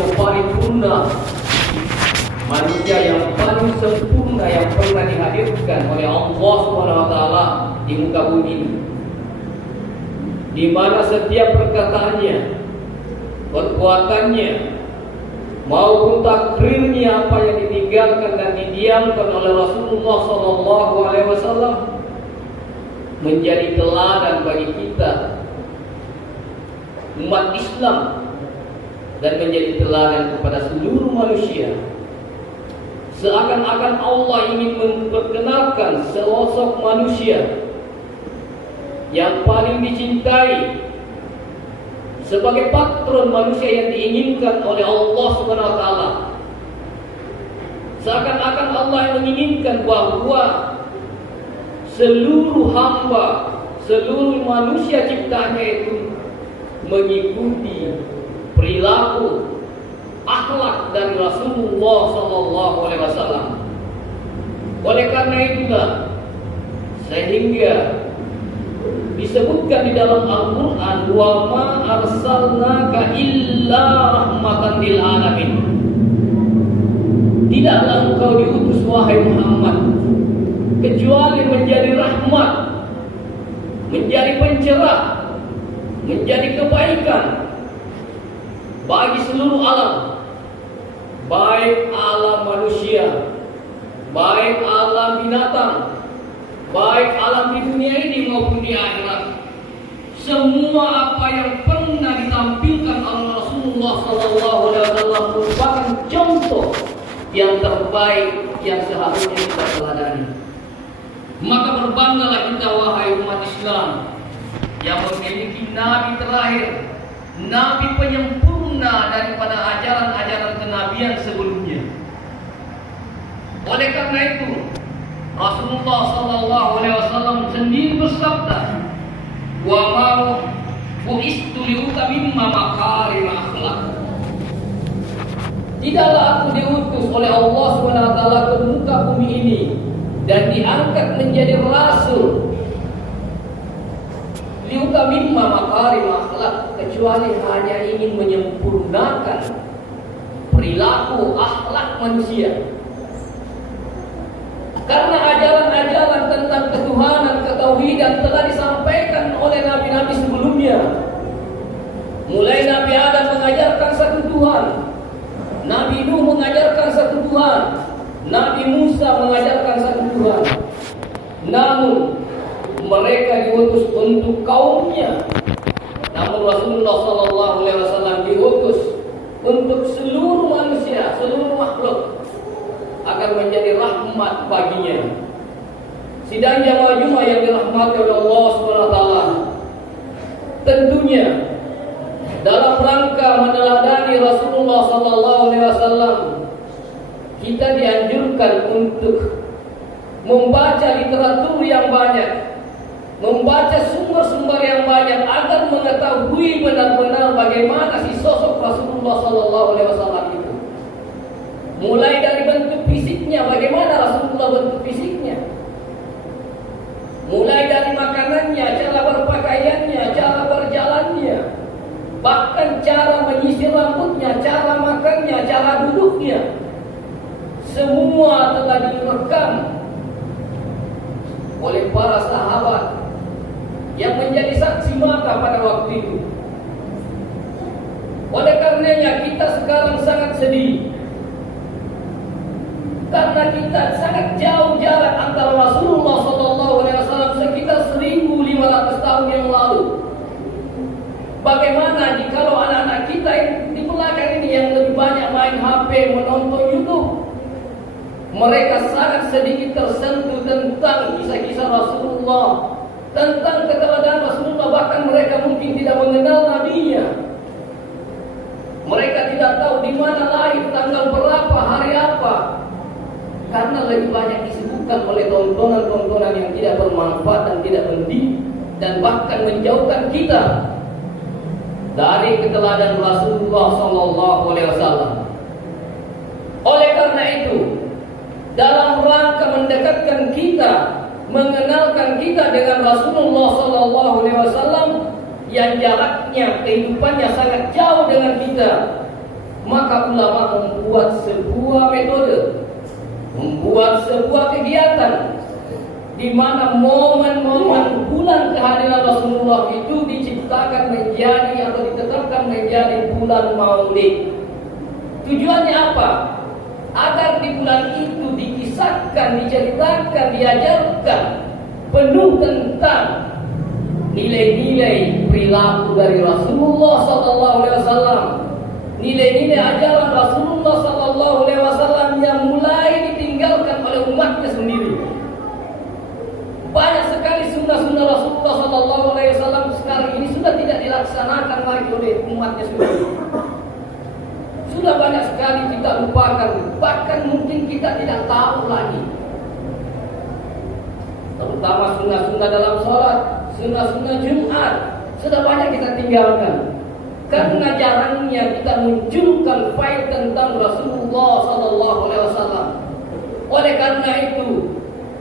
manusia paripurna, manusia yang paling sempurna yang pernah dihadirkan oleh Allah Subhanahu wa taala di muka bumi ini. Di mana setiap perkataannya, perbuatannya, maupun takrirnya apa yang ditinggalkan dan didiamkan oleh Rasulullah SAW menjadi teladan bagi kita umat Islam dan menjadi teladan kepada seluruh manusia. Seakan-akan Allah ingin memperkenalkan sosok manusia yang paling dicintai sebagai patron manusia yang diinginkan oleh Allah Subhanahu wa taala. Seakan-akan Allah yang menginginkan bahwa seluruh hamba, seluruh manusia ciptaannya itu mengikuti perilaku akhlak dari Rasulullah SAW. Oleh karena itulah sehingga disebutkan di dalam Al-Quran, wa ma arsalnaka illa rahmatan lil alamin. Tidaklah engkau diutus wahai Muhammad kecuali menjadi rahmat, menjadi pencerah, menjadi kebaikan bagi seluruh alam, baik alam manusia, baik alam binatang, baik alam di dunia ini maupun di akhirat. Semua apa yang pernah ditampilkan oleh Rasulullah SAW merupakan contoh yang terbaik yang seharusnya kita teladani. Maka berbanggalah kita wahai umat Islam yang memiliki Nabi terakhir, Nabi penyempurna daripada ajaran-ajaran kenabian sebelumnya. Oleh karena itu Rasulullah SAW sendiri bersabda, wa ma bu'istu liutamimma makarim akhlak. Tidaklah aku diutus oleh Allah SWT ke muka bumi ini dan diangkat menjadi rasul liutamimma makarim akhlak, kecuali hanya ingin menyempurnakan perilaku akhlak manusia. Karena ajaran-ajaran tentang ketuhanan, ketauhidan telah disampaikan oleh nabi-nabi sebelumnya. Mulai Nabi Adam mengajarkan satu Tuhan, Nabi Nuh mengajarkan satu Tuhan, Nabi Musa mengajarkan satu Tuhan. Namun mereka diutus untuk kaumnya. Namun Rasulullah SAW diutus untuk seluruh manusia, seluruh makhluk, agar menjadi rahmat baginya. Sidang jamaah Jumat yang dirahmati oleh Allah SWT, tentunya dalam rangka meneladani Rasulullah SAW, kita dianjurkan untuk membaca literatur yang banyak, membaca sumber-sumber yang banyak agar mengetahui benar-benar bagaimana si sosok Rasulullah SAW itu. Mulai dari bentuk fisiknya, bagaimana Rasulullah bentuk fisiknya, mulai dari makanannya, cara berpakaiannya, cara berjalannya, bahkan cara menyisir rambutnya, cara makannya, cara duduknya, semua telah direkam oleh para sahabat yang menjadi saksi mata pada waktu itu. Oleh karenanya kita sekarang sangat sedih, karena kita sangat jauh jarak antara Rasulullah SAW sekitar 1.500 tahun yang lalu. Bagaimana jikalau anak-anak kita di belakang ini yang lebih banyak main HP, menonton YouTube, mereka sangat sedikit tersentuh tentang kisah-kisah Rasulullah, tentang keteladanan Rasulullah, bahkan mereka mungkin tidak mengenal nabinya. Mereka tidak tahu di mana lahir, tanggal berapa, hari apa. Karena lebih banyak disibukkan oleh tontonan-tontonan yang tidak bermanfaat dan tidak penting, dan bahkan menjauhkan kita dari keteladanan Rasulullah SAW. Oleh karena itu, dalam rangka mendekatkan kita, mengenalkan kita dengan Rasulullah SAW yang jaraknya, kehidupannya sangat jauh dengan kita, Maka ulama membuat sebuah metode, membuat sebuah kegiatan di mana momen-momen bulan kehadiran Rasulullah itu diciptakan menjadi atau ditetapkan menjadi bulan Maulid. Tujuannya apa? Agar di bulan itu dikisahkan, diceritakan, diajarkan penuh tentang nilai-nilai perilaku dari Rasulullah SAW, nilai-nilai ajaran Rasulullah SAW yang mulai ditinggalkan oleh umatnya sendiri. Banyak sekali sunnah-sunnah Rasulullah SAW sekarang ini sudah tidak dilaksanakan lagi oleh umatnya sendiri. Sudah banyak sekali kita lupakan, bahkan mungkin kita tidak tahu lagi. Terutama sunnah-sunnah dalam sholat, sunnah-sunnah Jumat, sudah banyak kita tinggalkan. Karena jarangnya kita munculkan faid tentang Rasulullah SAW. Oleh karena itu,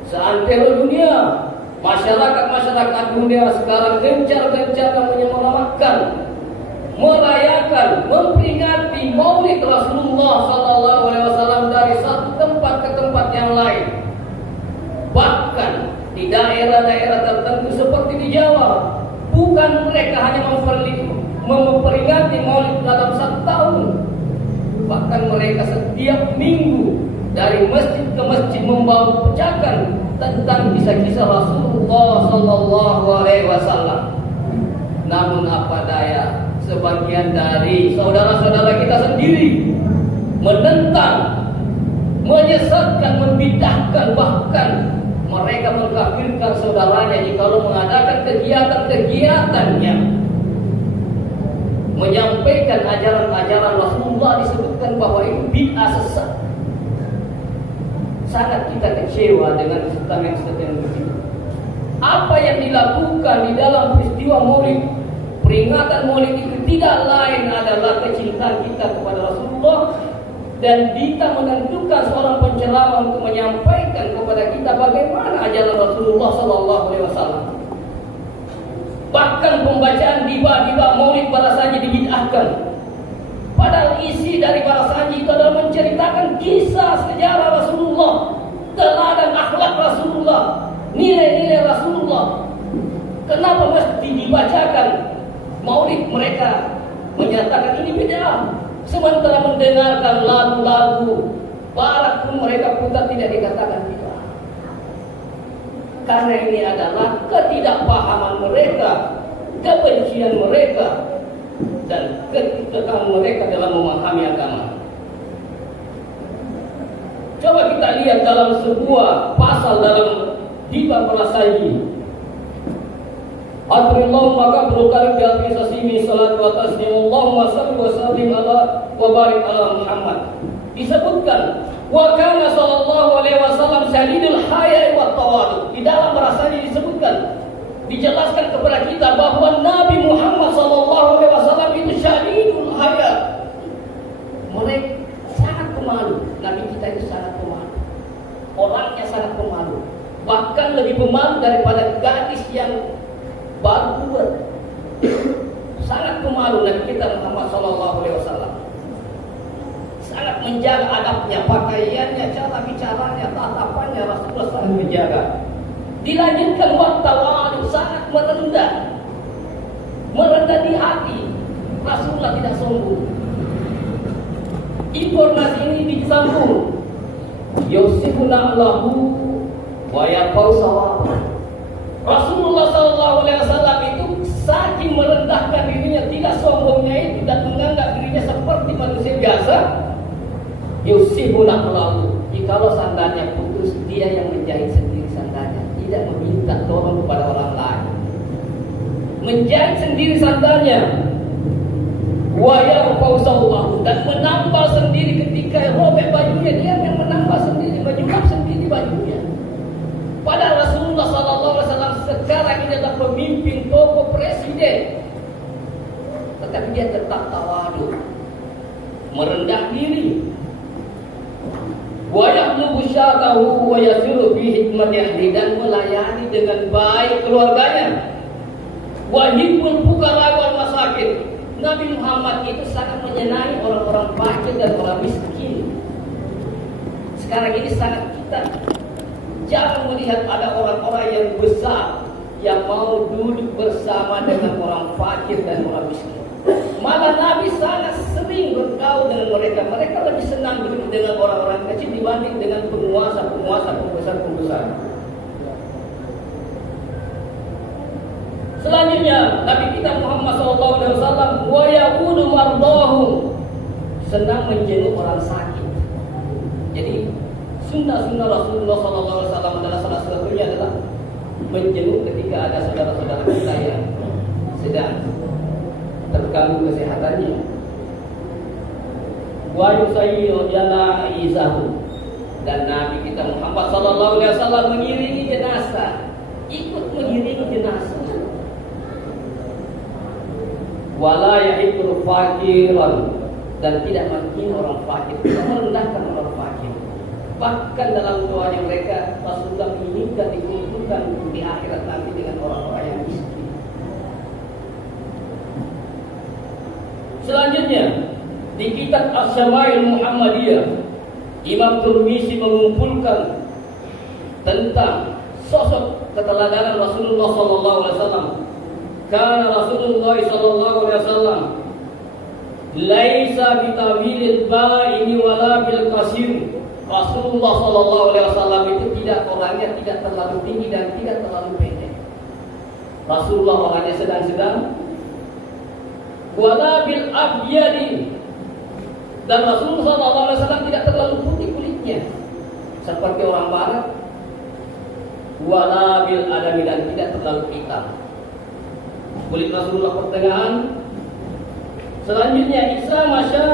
seantero dunia, masyarakat dunia sekarang gencar-gencarnya menyemarakan, merayakan, memperingati Maulid Rasulullah SAW dari satu tempat ke tempat yang lain. Bahkan di daerah-daerah tertentu seperti di Jawa, bukan mereka hanya memperingati Maulid dalam satu tahun, bahkan mereka setiap minggu dari masjid ke masjid membawa pecakan tentang kisah-kisah Rasulullah SAW. Namun apa daya, sebagian dari saudara-saudara kita sendiri menentang, menyesatkan, membidahkan, bahkan mereka mengkafirkan saudaranya jikalau mengadakan kegiatan-kegiatannya menyampaikan ajaran-ajaran Rasulullah, disebutkan bahwa itu bid'ah sesat. Sangat kita kecewa dengan statement begitu. Apa yang dilakukan di dalam peristiwa Maulid, peringatan Maulid itu tidak lain adalah kecintaan kita kepada Rasulullah, dan kita menentukan seorang penceramah untuk menyampaikan kepada kita bagaimana ajaran Rasulullah SAW. Bahkan pembacaan diba-diba Maulid barasanji dibid'ahkan. Padahal isi dari barasanji itu adalah menceritakan kisah sejarah Rasulullah, teladan akhlak Rasulullah, nilai-nilai Rasulullah. Kenapa mesti dibacakan Maulid? Mereka menyatakan ini bid'ah. Sementara mendengarkan lagu-lagu barat pun mereka putar tidak dikatakan bid'ah. Karena ini adalah ketidakpahaman mereka, kebencian mereka, dan ketidakpahaman mereka dalam memahami agama. Coba kita lihat dalam sebuah pasal dalam Diba Barasanji. Adrillahu maka berukali bi'atisasi min salatu wa taslim Allahumma salli wa sallim ala wa barik ala Muhammad. Disebutkan wa kana sallallahu alaihi wasallam sadidul haya wa tawadu. Di dalam Barasanji disebutkan, dijelaskan kepada kita bahwa Nabi Muhammad sallallahu alaihi wasallam itu sadidul haya. Mereka sangat pemalu. Nabi kita itu sangat pemalu. Orangnya sangat pemalu. Bahkan lebih pemalu daripada gadis yang baru buat. Sangat pemalu Nabi kita Muhammad sallallahu alaihi wasallam. Sangat menjaga adabnya, pakaiannya, cara bicaranya, tatapannya, Rasulullah sangat menjaga. Dilanjutkan wattawadu, sangat merendah di hati. Rasulullah tidak sombong. Informasi ini disambung. Yusifuna Allahu wa yaqau sawaban. Rasulullah SAW itu saking merendahkan dirinya, tidak sombongnya itu, dan menganggap dirinya seperti manusia biasa. Yusifuna Allahu, jikalau sandalnya putus, dia yang menjahit sendiri sandalnya, tidak meminta tolong kepada orang lain. Menjahit sendiri sandalnya. Wa yarfa'u sawbahu, dan menambal sendiri ketika robek bajunya, dia yang menambal sendiri, menjulap sendiri bajunya. Padahal Rasulullah SAW sekarang ini adalah pemimpin, tokoh, presiden, tetapi dia tetap tawadu, merendah diri. Wa yahlubu syatahu wa yasiru fi hikmati ahli, dan melayani dengan baik keluarganya. Wa hibbul fuqara wal masakin. Nabi Muhammad itu sangat menyenangi orang-orang orang fakir dan orang miskin. Sekarang ini sangat kita jarang melihat ada orang-orang yang besar yang mau duduk bersama dengan orang fakir dan orang miskin. Malah Nabi sangat sering bergaul dengan mereka. Mereka lebih senang duduk dengan orang-orang kecil dibanding dengan penguasa-penguasa, pembesar-pembesar. Selanjutnya Nabi kita Muhammad SAW wa yaqudu mardahu, senang menjenguk orang sakit. Jadi sunnah-sunnah Rasulullah SAW adalah salah satunya adalah menjenguk ketika ada saudara-saudara kita yang sedang terganggu kesehatannya. Wa yusayyiru janaizahu, dan Nabi kita Muhammad SAW mengiringi jenazah, ikut mengiringi jenazah. Wala yahibul fakiran, dan tidak menghina orang fakir, tidak merendahkan orang fakir. Bahkan dalam doanya mereka Rasulullah inginkan dikumpulkan di akhirat nanti dengan orang-orang yang miskin. Selanjutnya di kitab As-Syama'il Muhammadiyah, Imam Tirmizi mengumpulkan tentang sosok keteladanan Rasulullah SAW. Karena Rasulullah SAW laisa bitawilil ba'ini wala bil qasir. Rasulullah SAW itu tidak orangnya tidak terlalu tinggi dan tidak terlalu pendek. Rasulullah orangnya sedang-sedang. Wala bil abyadi, dan Rasulullah SAW tidak terlalu putih kulitnya seperti orang barat. Wala bil adami, dan tidak terlalu hitam. Kulit Rasulullah pertengahan. Selanjutnya Isa masya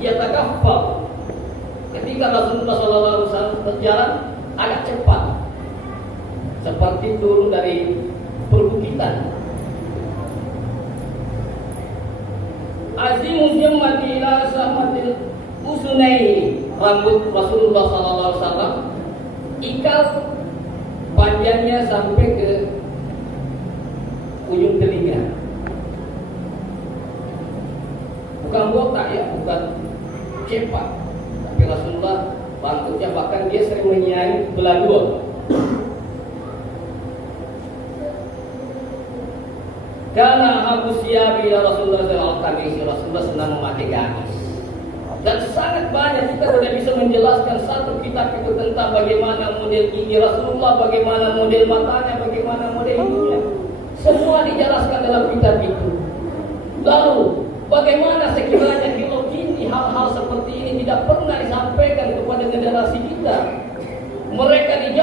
yatakaffaf. Ketika Rasulullah SAW berjalan agak cepat, seperti turun dari perbukitan. Azimun jammati ila samatil usunaini, rambut Rasulullah SAW ikal panjangnya sampai ke ujung telinga. Bukan botak ya, bukan cepat. Tapi Rasulullah bangkutnya, bahkan dia sering menyai beladua. Karena Abu Siyabi Rasulullah SAW, Rasulullah senang memakai gamis. Dan sangat banyak kita tidak bisa menjelaskan satu kitab itu tentang bagaimana model gigi Rasulullah, bagaimana model matanya, bagaimana model hidungnya. Semua dijelaskan dalam kitab itu. Lalu bagaimana sekiranya kalau kini hal-hal seperti ini tidak pernah disampaikan kepada generasi kita? Mereka